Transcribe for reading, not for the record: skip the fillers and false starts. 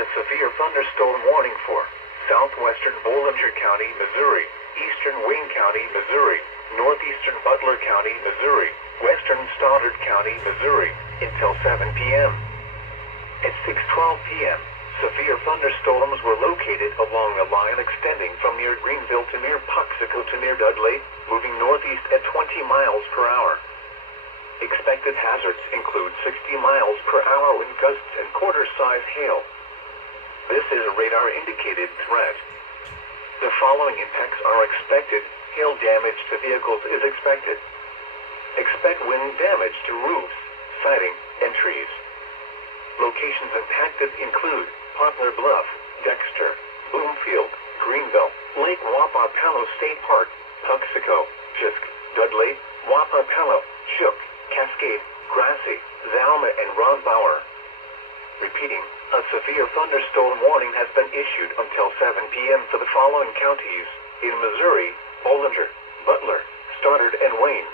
a severe thunderstorm warning for southwestern Bollinger County, Missouri, eastern Wayne County, Missouri, northeastern Butler County, Missouri, western Stoddard County, Missouri, until 7 p.m. At 6:12 p.m., severe thunderstorms were located along a line extending from near Greenville to near Puxico to near Dudley, moving northeast at 20 miles per hour. Expected hazards include 60 miles per hour wind gusts and quarter-size hail. This is a radar-indicated threat. The following impacts are expected. Hail damage to vehicles is expected. Expect wind damage to roofs, siding, and trees. Locations impacted include Poplar Bluff, Dexter, Bloomfield, Greenville, Lake Wapapalo State Park, Puxico, Jisk, Dudley, Wapapalo, Shook, Cascade, Grassy, Zalma, and Ron Bauer. Repeating, a severe thunderstorm warning has been issued until 7 p.m. for the following counties in Missouri: Bollinger, Butler, Stoddard, and Wayne.